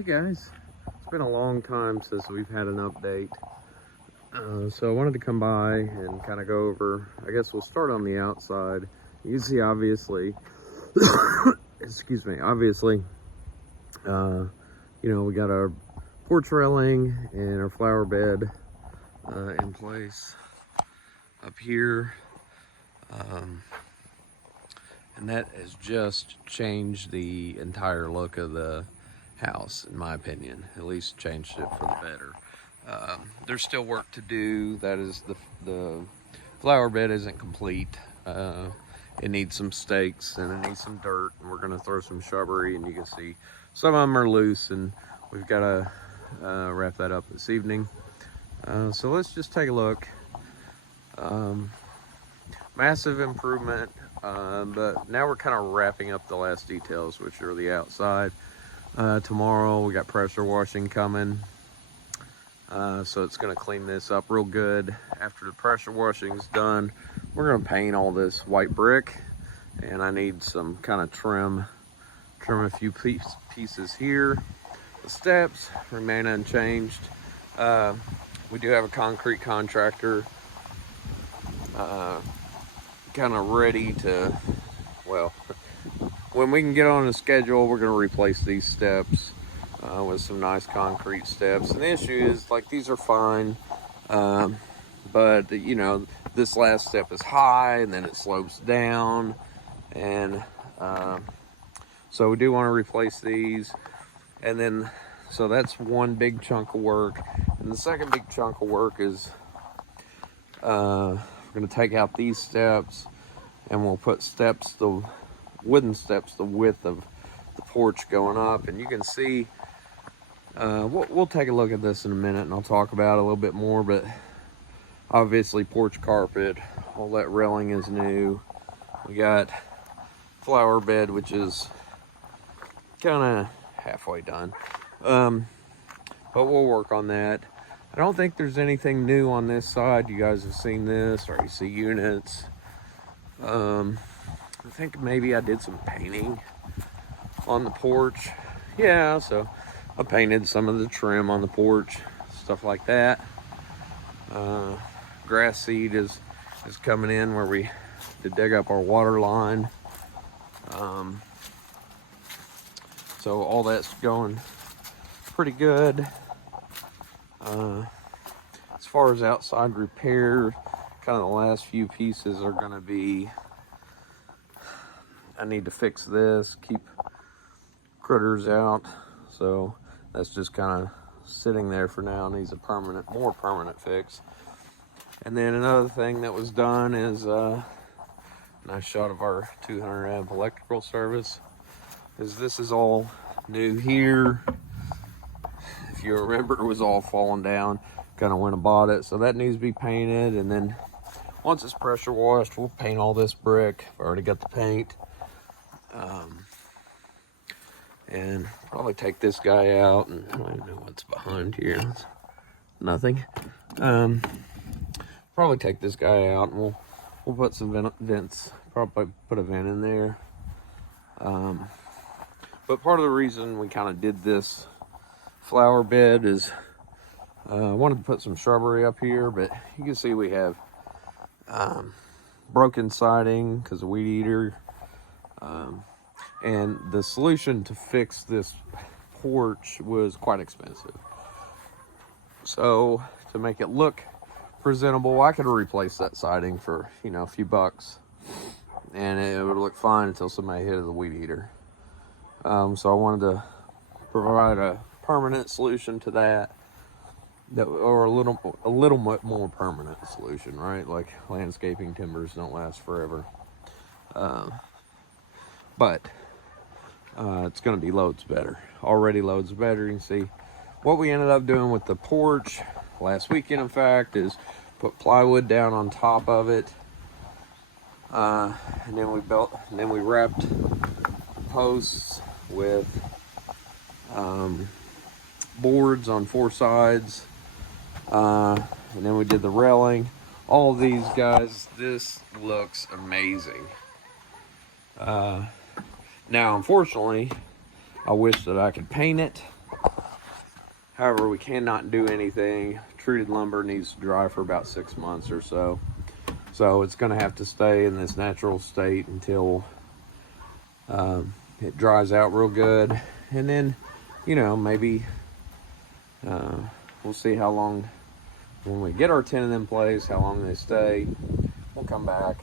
Hey guys, it's been a long time since we've had an update. So I wanted to come by and kind of go over, I guess we'll start on the outside. You can see obviously, excuse me, obviously, we got our porch railing and our flower bed in place up here. And that has just changed the entire look of the house, in my opinion. At least changed it for the better. There's still work to do. That is, the flower bed isn't complete. It needs some stakes and it needs some dirt, and we're going to throw some shrubbery, and you can see some of them are loose, and we've got to wrap that up this evening. So let's just take a look. Massive improvement, but now we're kind of wrapping up the last details, which are the outside. Tomorrow we got pressure washing coming, so it's going to clean this up real good. After the pressure washing's done, we're going to paint all this white brick, and I need some kind of trim a few pieces here. The steps remain unchanged. We do have a concrete contractor kind of ready to, well, when we can get on a schedule, we're going to replace these steps with some nice concrete steps. And the issue is, like, these are fine, but this last step is high and then it slopes down, and so we do want to replace these. And then, so that's one big chunk of work. And the second big chunk of work is we're going to take out these steps, and we'll put steps, the wooden steps, the width of the porch going up. And you can see, we'll take a look at this in a minute, and I'll talk about it a little bit more. But obviously, porch carpet, all that railing is new. We got flower bed, which is kind of halfway done, but we'll work on that. I don't think there's anything new on this side. You guys have seen this, or you see units. I think maybe I did some painting on the porch. Yeah, so I painted some of the trim on the porch, stuff like that. Grass seed is coming in where we to dig up our water line. So all that's going pretty good. As far as outside repair, kind of the last few pieces are going to be, I need to fix this, keep critters out. So that's just kind of sitting there for now, needs a more permanent fix. And then another thing that was done is a nice shot of our 200 amp electrical service. This is all new here. If you remember, it was all falling down. Kind of went and bought it, so that needs to be painted. And then once it's pressure washed, we'll paint all this brick. I've already got the paint. And probably take this guy out, and I don't know what's behind here. It's nothing. Probably take this guy out, and we'll put some vents. Probably put a vent in there. But part of the reason we kind of did this flower bed is I wanted to put some shrubbery up here, but you can see we have broken siding because of weed eater. And the solution to fix this porch was quite expensive. So to make it look presentable, I could replace that siding for, a few bucks, and it would look fine until somebody hit the weed eater. So I wanted to provide a permanent solution to that, or a little more permanent solution, right? Like landscaping timbers don't last forever. But it's going to be loads better. Already loads better. You can see what we ended up doing with the porch last weekend, in fact, is put plywood down on top of it. And then we wrapped posts with boards on 4 sides. And then we did the railing. All of these guys, this looks amazing. Now, unfortunately, I wish that I could paint it. However, we cannot do anything. Treated lumber needs to dry for about 6 months or so. So it's going to have to stay in this natural state until it dries out real good. And then, you know, maybe we'll see how long, when we get our tenant in place, how long they stay. We'll come back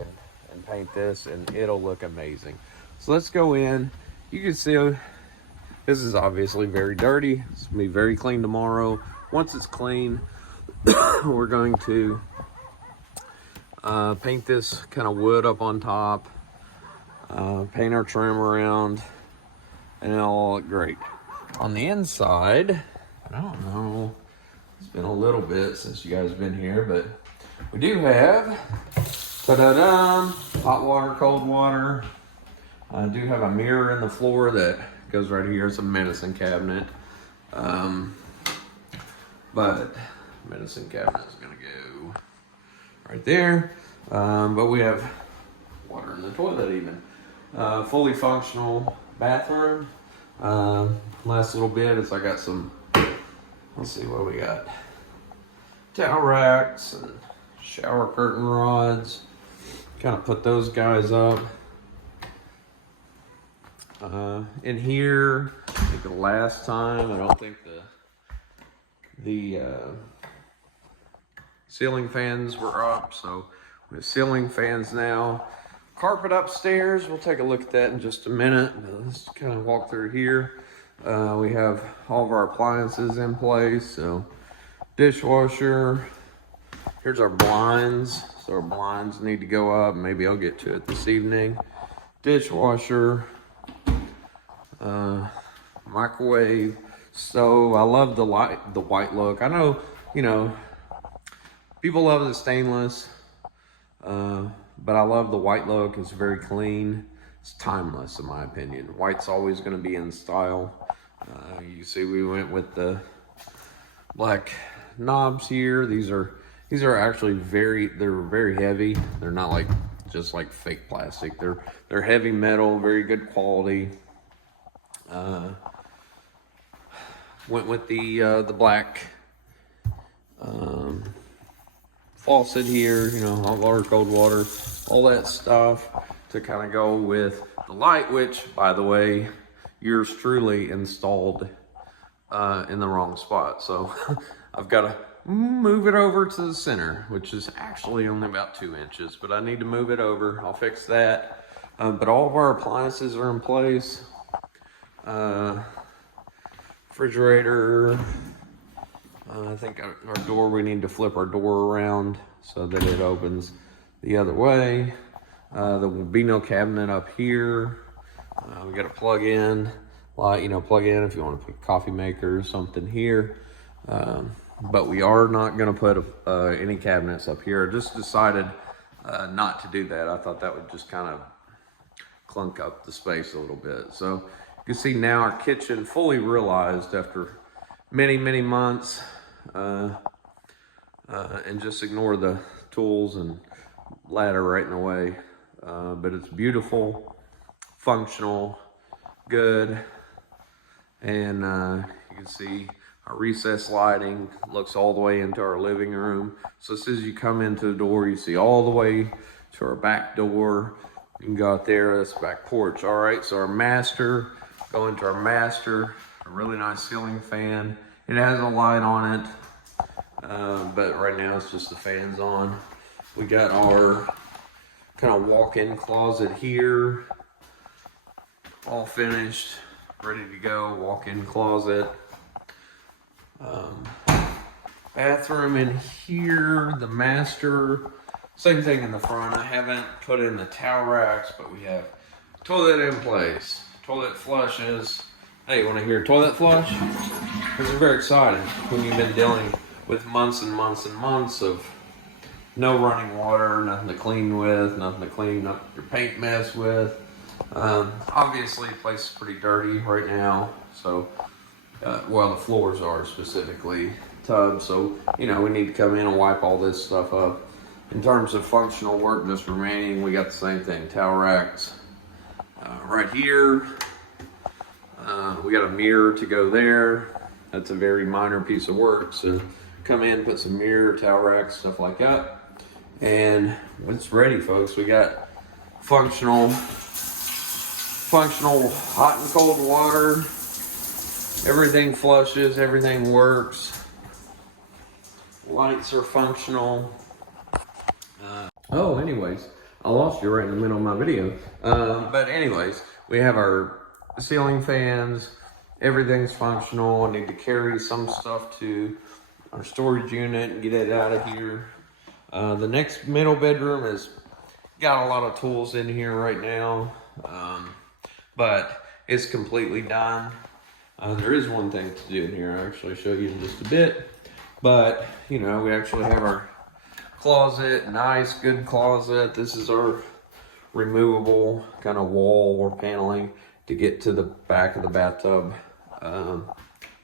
and paint this, and it'll look amazing. So let's go in. You can see this is obviously very dirty. It's gonna be very clean tomorrow. Once it's clean, we're going to paint this kind of wood up on top, paint our trim around, and it'll all look great. On the inside, I don't know, it's been a little bit since you guys have been here, but we do have, ta-da-da, hot water, cold water. I do have a mirror in the floor that goes right here. It's a medicine cabinet. But medicine cabinet is gonna go right there. But we have water in the toilet even. Fully functional bathroom. Last little bit is I got some, let's see what we got. Towel racks and shower curtain rods. Kind of put those guys up. In here, I think the last time, I don't think the ceiling fans were up, so we have ceiling fans now. Carpet upstairs, we'll take a look at that in just a minute. Let's kind of walk through here. We have all of our appliances in place, so dishwasher. Here's our blinds, so our blinds need to go up. Maybe I'll get to it this evening. Dishwasher. Microwave. So I love the white look. I know, you know, people love the stainless, but I love the white look. It's very clean. It's timeless in my opinion. White's always going to be in style. You see we went with the black knobs here. These are actually they're very heavy. They're not like just like fake plastic. They're heavy metal, very good quality. Went with the black faucet here, you know, hot water, cold water, all that stuff to kind of go with the light, which, by the way, yours truly installed in the wrong spot. So I've got to move it over to the center, which is actually only about 2 inches, but I need to move it over. I'll fix that. But all of our appliances are in place. Refrigerator. I think our door, we need to flip our door around so that it opens the other way. There will be no cabinet up here. We got to plug in, plug in if you want to put a coffee maker or something here. But we are not going to put any cabinets up here. I just decided not to do that. I thought that would just kind of clunk up the space a little bit. So you can see now our kitchen fully realized after many, many months, and just ignore the tools and ladder right in the way. But it's beautiful, functional, good. And you can see our recessed lighting looks all the way into our living room. So as soon as you come into the door, you see all the way to our back door. You can go out there, that's the back porch. All right, so our master, go into our master, a really nice ceiling fan. It has a light on it, but right now it's just the fans on. We got our kind of walk-in closet here, all finished, ready to go, walk-in closet. Bathroom in here, the master, same thing in the front. I haven't put in the towel racks, but we have toilet in place, toilet flushes. Hey, you want to hear toilet flush? Because we're very excited when you've been dealing with months and months and months of no running water, nothing to clean with, nothing to clean up your paint mess with. Obviously, the place is pretty dirty right now, so, well, the floors are specifically tubs, so, you know, we need to come in and wipe all this stuff up. In terms of functional work just remaining, we got the same thing, towel racks right here. We got a mirror to go there. That's a very minor piece of work. So come in, put some mirror, towel racks, stuff like that. And it's ready, folks. We got functional hot and cold water. Everything flushes, everything works. Lights are functional. Anyways, I lost you right in the middle of my video. But anyways, we have our ceiling fans. Everything's functional. I need to carry some stuff to our storage unit and get it out of here. The next middle bedroom has got a lot of tools in here right now, but it's completely done. There is one thing to do in here. I'll actually show you in just a bit. But, you know, we actually have our closet, nice, good closet. This is our removable kind of wall or paneling to get to the back of the bathtub.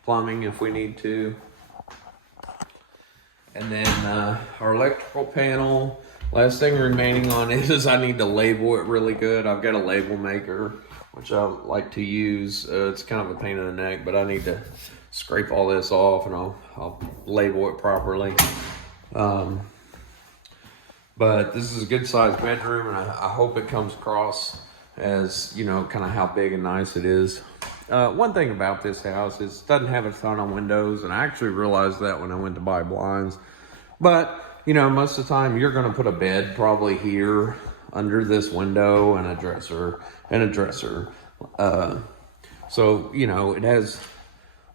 Plumbing if we need to. And then our electrical panel. Last thing remaining on it is I need to label it really good. I've got a label maker, which I like to use. It's kind of a pain in the neck, but I need to scrape all this off and I'll label it properly. But this is a good sized bedroom, and I hope it comes across as, you know, kind of how big and nice it is. One thing about this house is it doesn't have a ton of windows, and I actually realized that when I went to buy blinds. But, you know, most of the time you're going to put a bed probably here under this window and a dresser. So, you know, it has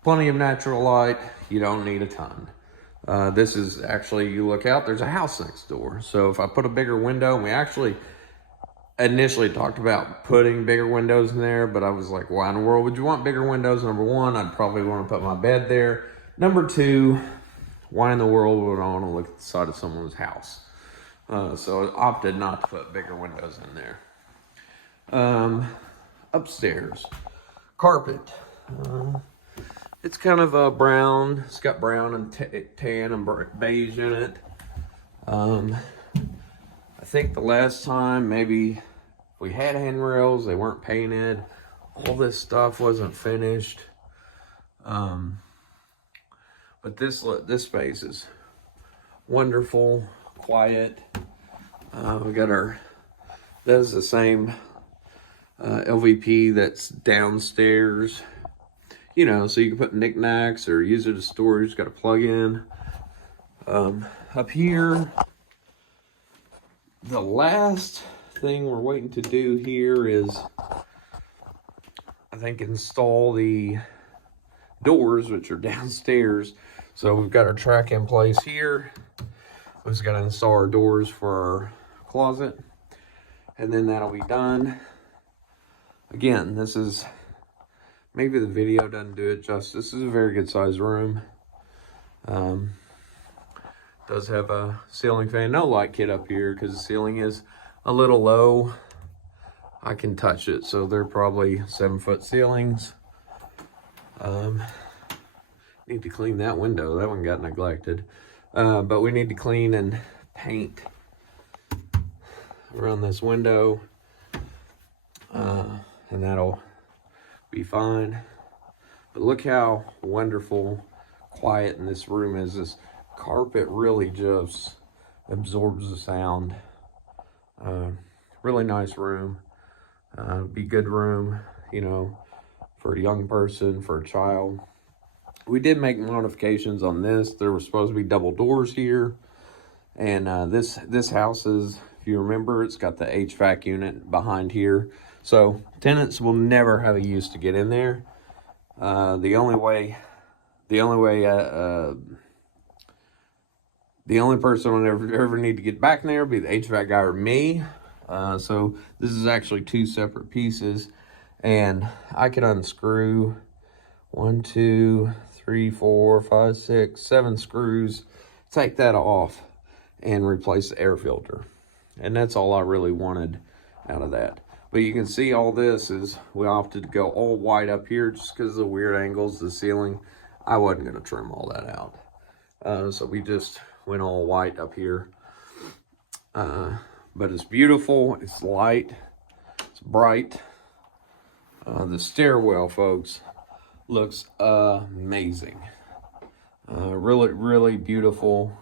plenty of natural light. You don't need a ton. This is actually, you look out, there's a house next door. So if I put a bigger window, and we actually initially talked about putting bigger windows in there, but I was like, why in the world would you want bigger windows? Number one, I'd probably want to put my bed there. Number two, why in the world would I want to look at the side of someone's house? So I opted not to put bigger windows in there. Upstairs, carpet. It's kind of brown. It's got brown and tan and beige in it. I think the last time maybe we had handrails, they weren't painted. All this stuff wasn't finished. But this space is wonderful, quiet. We got that is the same LVP that's downstairs. You know, so you can put knickknacks or use it as storage. Got a plug in. Up here, the last thing we're waiting to do here is, I think, install the doors, which are downstairs. So we've got our track in place here. We've just got to install our doors for our closet, and then that'll be done. Again, this is, maybe the video doesn't do it justice. This is a very good sized room. Does have a ceiling fan. No light kit up here because the ceiling is a little low. I can touch it, so they're probably 7-foot ceilings. Need to clean that window. That one got neglected. But we need to clean and paint around this window. And that'll be fine. But look how wonderful quiet in this room is. This carpet really just absorbs the sound. Really nice room. Be good room, you know, for a young person, for a child. We did make modifications on this. There were supposed to be double doors here. And this house is, if you remember, it's got the HVAC unit behind here. So tenants will never have a use to get in there. The only person will ever need to get back in there will be the HVAC guy or me. So this is actually 2 separate pieces, and I can unscrew 1, 2, 3, 4, 5, 6, 7 screws, take that off and replace the air filter. And that's all I really wanted out of that. But you can see all this is, we opted to go all white up here just because of the weird angles of the ceiling. I wasn't going to trim all that out. So we just went all white up here. But it's beautiful, it's light, it's bright. The stairwell, folks, looks amazing. Really, really beautiful.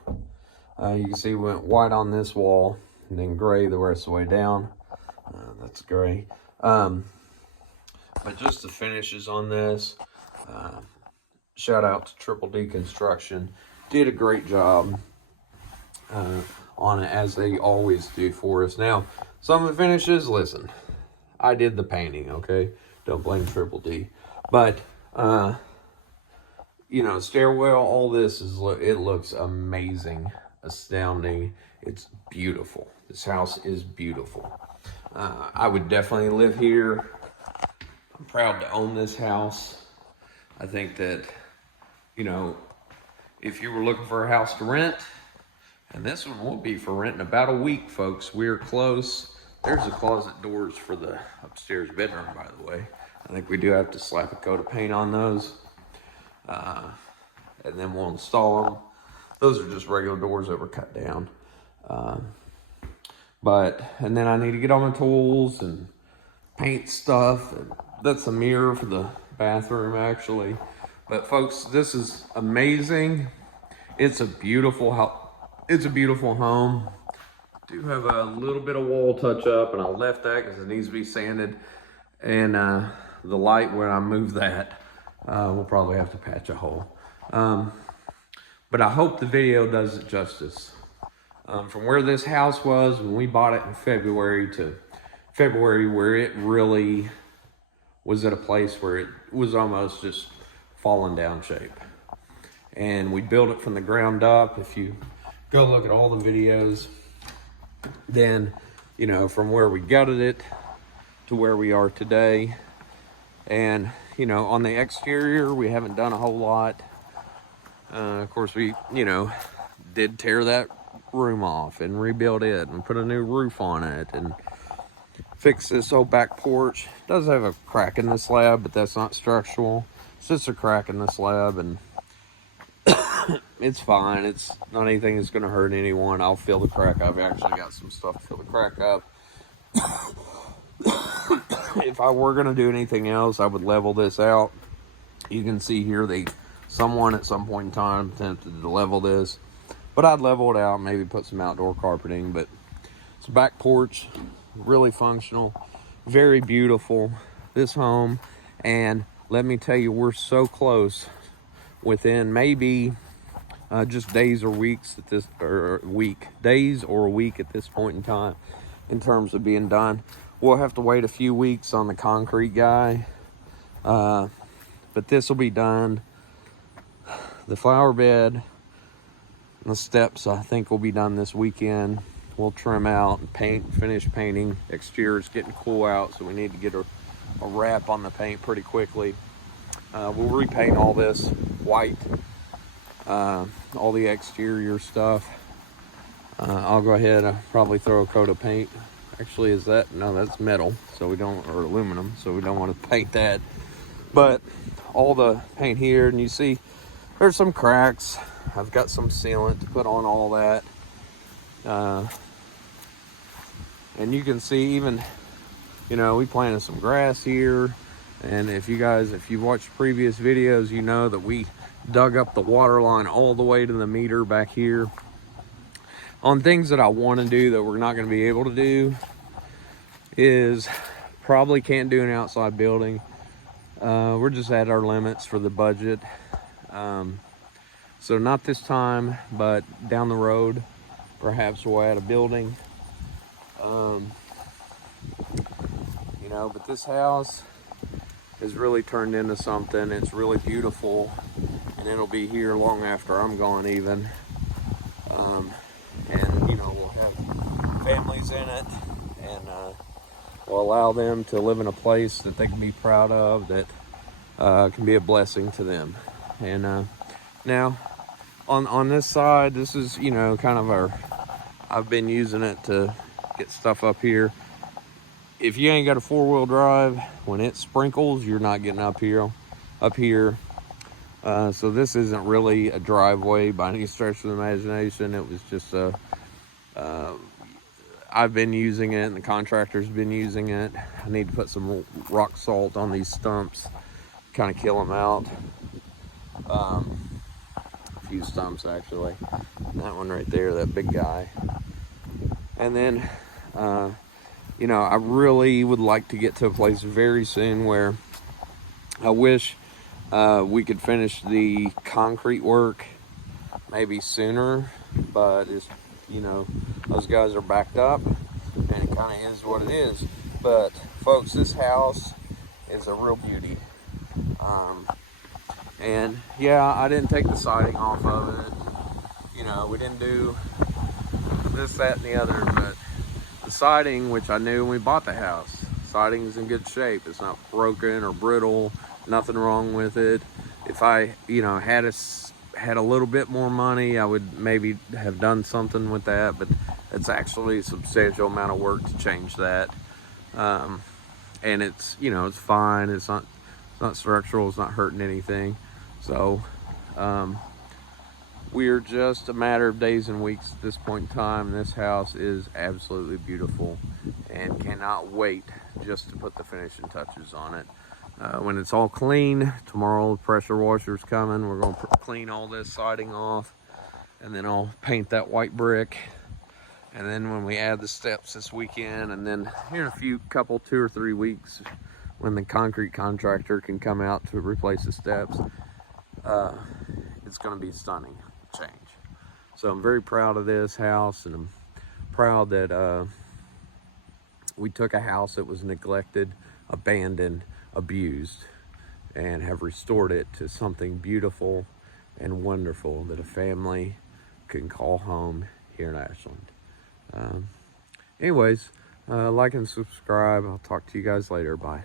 You can see we went white on this wall and then gray the rest of the way down. That's gray. But just the finishes on this, shout out to Triple D Construction. Did a great job on it, as they always do for us. Now, some of the finishes, listen, I did the painting, okay? Don't blame Triple D. But, you know, stairwell, all this, it looks amazing, astounding. It's beautiful. This house is beautiful. I would definitely live here. I'm proud to own this house. I think that, you know, if you were looking for a house to rent, and this one will be for rent in about a week, folks. We're close. There's the closet doors for the upstairs bedroom, by the way. I think we do have to slap a coat of paint on those. And then we'll install them. Those are just regular doors that were cut down. And then I need to get on my tools and paint stuff. And that's a mirror for the bathroom, actually. But folks, this is amazing. It's a beautiful house. It's a beautiful home. Do have a little bit of wall touch up, and I left that because it needs to be sanded. And the light, when I move that, we'll probably have to patch a hole. But I hope the video does it justice. From where this house was when we bought it in February to February, where it really was at a place where it was almost just falling down shape. And we built it from the ground up. If you go look at all the videos, then, you know, from where we gutted it to where we are today. And, you know, on the exterior, we haven't done a whole lot. Of course, we, you know, did tear that room off and rebuild it and put a new roof on it and fix this old back porch. It does have a crack in the slab, but that's not structural. It's just a crack in the slab, and it's fine. It's not anything that's going to hurt anyone. I'll fill the crack. I've actually got some stuff to fill the crack up. If I were going to do anything else, I would level this out. You can see here someone at some point in time attempted to level this, but I'd level it out, maybe put some outdoor carpeting. But it's a back porch, really functional, very beautiful, this home. And let me tell you, we're so close, within maybe just days or weeks at this, or days or a week at this point in time, in terms of being done. We'll have to wait a few weeks on the concrete guy, but this will be done. The flower bed and the steps, I think, will be done this weekend. We'll trim out and paint, finish painting. Exterior's getting cool out, so we need to get a wrap on the paint pretty quickly. We'll repaint all this white, all the exterior stuff. I'll go ahead and probably throw a coat of paint. Actually, no, that's metal, so we don't, or aluminum, so we don't want to paint that. But all the paint here, and you see there's some cracks. I've got some sealant to put on all that. And you can see even, you know, we planted some grass here. And if you've watched previous videos, you know that we dug up the water line all the way to the meter back here. On things that I want to do that we're not going to be able to do is probably can't do an outside building. We're just at our limits for the budget. So not this time, but down the road, perhaps we'll add a building. You know, but this house has really turned into something. It's really beautiful, and it'll be here long after I'm gone even. And, you know, we'll have families in it, and we'll allow them to live in a place that they can be proud of, that can be a blessing to them. And now, on this side, this is, you know, kind of I've been using it to get stuff up here. If you ain't got a 4-wheel drive, when it sprinkles, you're not getting up here. So this isn't really a driveway by any stretch of the imagination. It was just I've been using it, and the contractor's been using it. I need to put some rock salt on these stumps, kind of kill them out. A few stumps actually. That one right there, that big guy. And then, you know, I really would like to get to a place very soon where I wish we could finish the concrete work maybe sooner, but it's, you know, those guys are backed up, and it kind of is what it is. But folks, this house is a real beauty. And yeah, I didn't take the siding off of it. You know, we didn't do this, that, and the other, but the siding, which I knew when we bought the house, siding is in good shape. It's not broken or brittle, nothing wrong with it. If I, you know, had a little bit more money, I would maybe have done something with that, but it's actually a substantial amount of work to change that. And it's, you know, it's fine. It's not structural. It's not hurting anything. So we're just a matter of days and weeks at this point in time. This house is absolutely beautiful and cannot wait just to put the finishing touches on it. When it's all clean, tomorrow the pressure washer's coming. We're going to clean all this siding off, and then I'll paint that white brick. And then when we add the steps this weekend, and then here in a couple, 2 or 3 weeks, when the concrete contractor can come out to replace the steps, it's going to be stunning change. So I'm very proud of this house, and I'm proud that we took a house that was neglected, abandoned, abused, and have restored it to something beautiful and wonderful that a family can call home here in Ashland. Anyways, like and subscribe. I'll talk to you guys later. Bye.